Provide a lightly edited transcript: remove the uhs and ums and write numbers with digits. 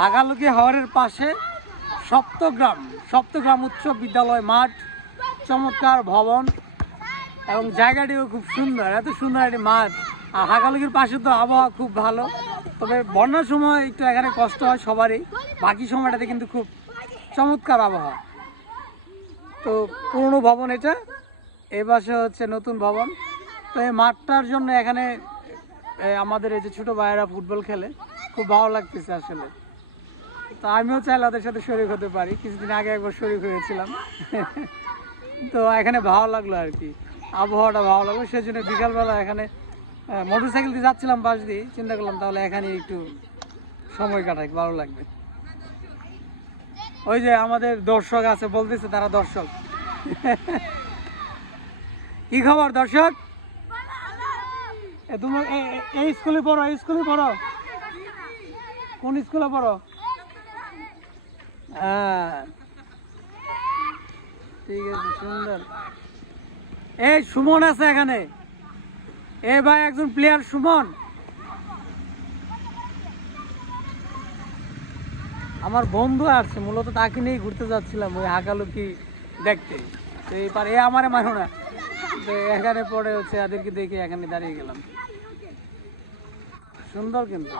হাগালুকি হাওরের পাশে সপ্তগ্রাম উচ্চ বিদ্যালয় মাঠ, চমৎকার ভবন এবং জায়গাটিও খুব সুন্দর, এত সুন্দর একটি মাঠ। আর হাগালুকির পাশে তো আবহাওয়া খুব ভালো, তবে বন্যার সময় একটু এখানে কষ্ট হয় সবারই, বাকি সময়টাতে কিন্তু খুব চমৎকার আবহাওয়া। তো পুরনো ভবন এটা, এ পাশে হচ্ছে নতুন ভবন। তো এই মাঠটার জন্য এখানে আমাদের এই যে ছোটো ভাইয়েরা ফুটবল খেলে, খুব ভালো লাগতেছে আসলে। তো আমিও চাইলে ওদের সাথে শরিক হতে পারি, কিছুদিন আগে একবার শরিক হয়েছিলাম। তো এখানে ভালো লাগলো আর কি, আবহাওয়াটা ভালো লাগলো, সেই জন্য বিকালবেলা এখানে মোটর সাইকেল দিয়ে যাচ্ছিলাম পাশ দিয়ে, চিন্তা করলাম তাহলে এখানে একটু সময় কাটাই, ভালো লাগবে। ওই যে আমাদের দর্শক আছে বলতেছে, তারা দর্শক। কি খবর দর্শক? তুমি এই স্কুলে পড়ো? এই স্কুলে পড়ো? কোন স্কুলে পড়ো? হ্যাঁ, ঠিক আছে, সুন্দর। এই সুমন আছে এখানে, এই ভাই একজন প্লেয়ার সুমন, আমার বন্ধু আসছে, মূলত তাকে নিয়ে ঘুরতে যাচ্ছিলাম ওই হাগালুকি দেখতে। তো এ আমারে মানো না, তো এখানে পড়ে হচ্ছে এদেরকে দেখে এখানে দাঁড়িয়ে গেলাম। সুন্দর কিন্তু।